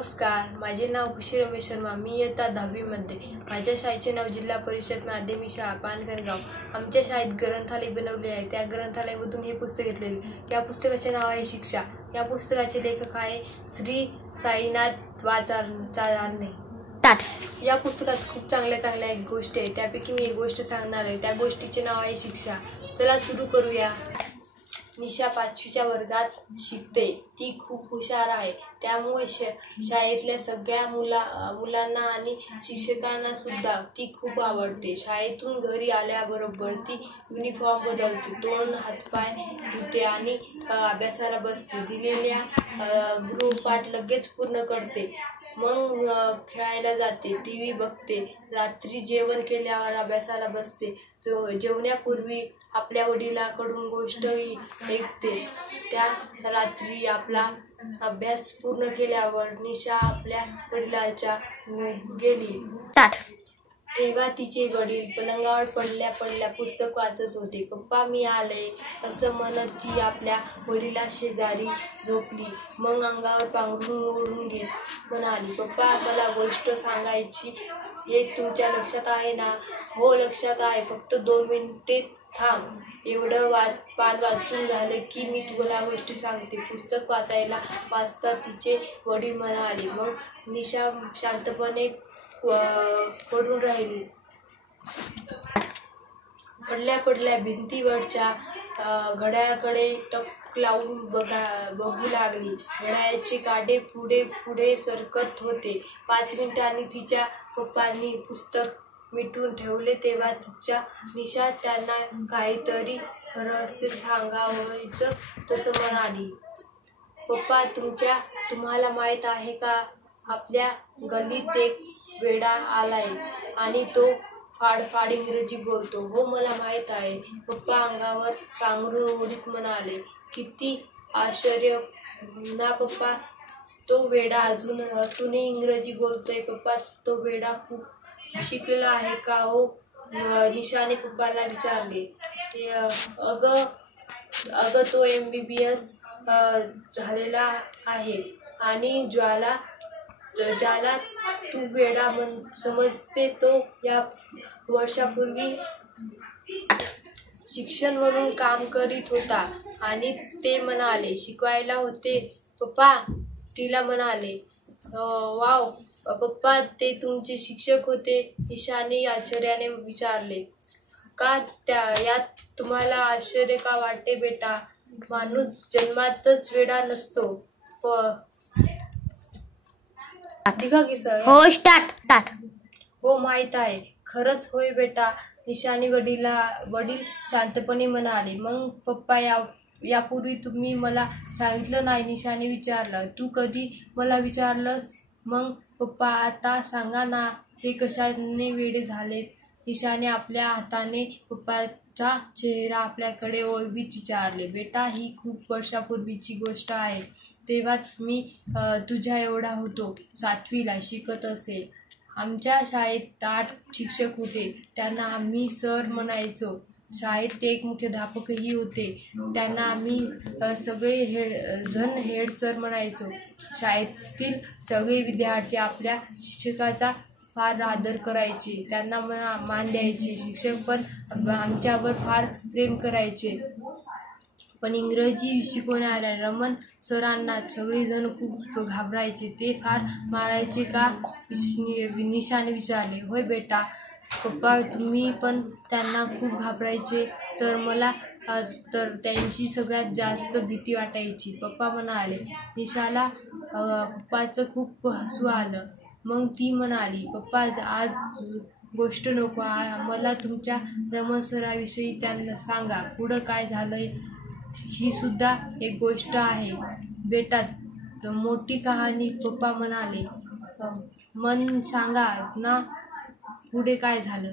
नमस्कार, माझे नाव खुशी रमेश शर्मा. मी इयत्ता 10वी मध्ये. माझ्या शाळेचे नाव जिल्हा परिषद माध्यमिक शाळा पानगणगाव. आमच्या शाळेत ग्रंथालय बनवले आहे. त्या ग्रंथालयामधून हे पुस्तक घेतलेले. या पुस्तकाचे नाव आहे शिक्षा. या पुस्तकाचे लेखक आहे श्री साईनाथ वाचारणे. या पुस्तकात खूप चांगल्या गोष्टी आहेत. त्यापैकी मी एक गोष्ट सांगणार आहे. त्या गोष्टीचे नाव आहे शिक्षा. चला सुरू करूया. निशा 5वीच्या वर्गात शिकते. ती खूप हुशार आहे. त्यामुळे शाळेतल्या सगळ्या मुलांना आणि शिक्षकांना सुद्धा ती खूप आवडते. शाळेतून घरी आल्याबरोबर ती युनिफॉर्म बदलते, तोंड हातपाय धुते आणि अभ्यासाला बसते. दिलेल्या गृहपाठ लगेच पूर्ण करते. मग खेळायला जाते, TV बघते. रात्री जेवण केल्यावर अभ्यासाला बसते. जेवण्यापूर्वी आपल्या वडिलांकडून गोष्ट ऐकते. त्या रात्री आपला अभ्यास पूर्ण केल्यावर निशा आपल्या वडिलांच्या गेली. तेव्हा तिचे वडील पलंगावर पडल्या पुस्तक वाचत होते. पप्पा मी आले असं म्हणत ती आपल्या वडिलांशेजारी झोपली. मग अंगावर पांघरून ओढून घेत म्हणाली, पप्पा मला गोष्ट सांगायची. हे तुमच्या लक्षात आहे ना? हो लक्षात आहे. फक्त 2 मिनिटे थांब. एवढं पान वाचून झालं की मी तुला गोष्ट सांगते. पुस्तक वाचता तिचे वडील म्हणाले. मग निशा शांतपणे पडून राहिली. पडल्या भिंतीवरच्या घड्याळाकडे टक लावून बघू लागली. घड्याळाचे काटे पुढे सरकत होते. 5 मिनिटांनी तिच्या पप्पांनी पुस्तक मिटून ठेवले. तेव्हा निशा त्यांना काहीतरी रहस्य सांगावयाचं तसं म्हणाली. पप्पा तुम्हाला माहीत आहे का? आपल्या गल्लीत एक वेडा आलाय आणि तो फाडफाड इंग्रजी बोलतो. हो मला माहीत आहे. पप्पा अंगावर पांघरून ओढीत म्हणाले. किती आश्चर्य ना पप्पा. तो वेडा अजूनही इंग्रजी बोलतोय. पप्पा तो वेडा खूप शिकलेला आहे का हो? निशाने पप्पाला विचारले. अगं तो MBBS झालेला आहे. आणि ज्याला तू वेडा समजते तो या वर्षापूर्वी शिक्षक म्हणून काम करीत होता. आणि ते म्हणाले शिकवायला होते पप्पा. तिला म्हणाले, वाव पप्पा ते तुमचे शिक्षक होते? निशाने आश्चर्याने विचारले. का यात तुम्हाला आश्चर्य का वाटते बेटा? माणूस जन्मातच वेडा नसतो. हो माहीत आहे. खरंच होय बेटा. निशाने वडील शांतपणे म्हणाले. मग पप्पा यापूर्वी तुम्ही मला सांगितलं नाही? निशाने विचारलं. तू कधी मला विचारलंस? मग पप्पा आता सांगा ना, ते कशाने वेडे झालेत? निशाने आपल्या हाताने पप्पाचा चेहरा आपल्याकडे वळवीत विचारले. बेटा ही खूप वर्षापूर्वीची गोष्ट आहे. तेव्हा मी तुझ्या एवढा होतो. 7वीला शिकत असेल. आमच्या शाळेत 8 शिक्षक होते. त्यांना आम्ही सर म्हणायचो. शाळेत एक मुख्याध्यापकही होते. त्यांना आम्ही सगळे जण हेड सर म्हणायचो. शाळेतील सगळे विद्यार्थी आपल्या शिक्षकाचा फार आदर करायचे. त्यांना मान द्यायचे. शिक्षक पण आमच्यावर फार प्रेम करायचे. पण इंग्रजी शिकवणाऱ्या रमण सरांना सगळेजण खूप घाबरायचे. ते फार मारायचे का? निशाने विचारले. होय बेटा. पप्पा तुम्ही पण त्यांना खूप घाबरायचे? तर मला तर त्यांची सगळ्यात जास्त भीती वाटायची. पप्पा म्हणाले. निशाला पप्पाचं खूप हसू आलं. मग ती म्हणाली, पप्पा आज गोष्ट नको. मला तुमच्या रमण सराविषयी त्यांना सांगा. पुढं काय झालंय ही सुद्धा एक गोष्ट आहे बेटा. मोठी कहाणी. पप्पा म्हणाले. मन सांगा ना पुढे काय झालं?